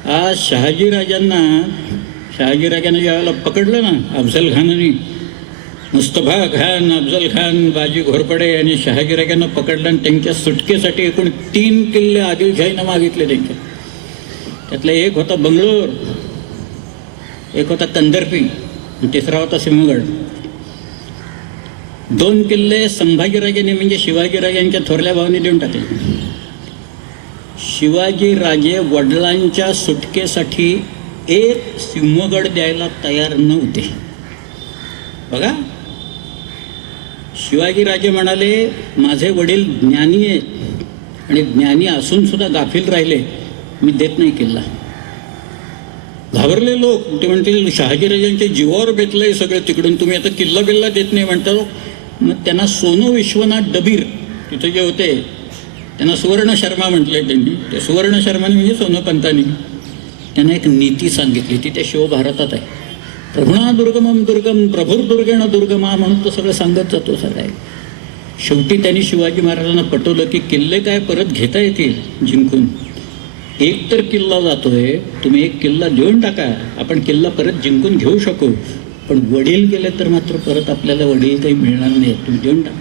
आज शहाजीराजांना ज्यावेळेला पकडलं ना अफजल खानाने, मुस्तफा खान, अफजल खान, बाजी घोरपडे यांनी शहाजीराजांना पकडलं आणि त्यांच्या सुटकेसाठी एकूण 3 किल्ले आदिलशाहीनं मागितले त्यांच्या. त्यातला एक होता बंगलोर, एक होता कंदर्पी आणि तिसरा होता सिंहगड. 2 किल्ले संभाजीराजांनी म्हणजे शिवाजीराजांच्या थोरल्या भावाने देऊन टाकले. शिवाजीराजे वडिलांच्या सुटकेसाठी एक सिंहगड द्यायला तयार नव्हते. बघा, शिवाजीराजे म्हणाले माझे वडील ज्ञानी आहेत आणि ज्ञानी असून सुद्धा गाफील राहिले, मी देत नाही किल्ला. घाबरले लोक, ते म्हणतील शहाजीराजांच्या जीवावर बेतलंय सगळं तिकडून, तुम्ही आता किल्ला बिल्ला देत नाही म्हणता. मग त्यांना सोनू विश्वनाथ डबीर तिथे जे होते त्यांना सुवर्ण शर्मा म्हटलंय त्यांनी. ते सुवर्ण शर्माने म्हणजे सोनोपंतांनी त्यांना एक नीती सांगितली, ती त्या शिवभारतात आहे. प्रभुणा दुर्गमम दुर्गम प्रभुर्दुर्गेण दुर्गमा म्हणून तो सगळं सांगत जातो सगळं. शेवटी त्यांनी शिवाजी महाराजांना पटवलं की किल्ले काय परत घेता येतील जिंकून. एक तर किल्ला जातोय, तुम्ही एक किल्ला देऊन टाका, आपण किल्ला परत जिंकून घेऊ शकू. पण वडील गेले तर मात्र परत आपल्याला वडील काही मिळणार नाही, तुम्ही देऊन टाका.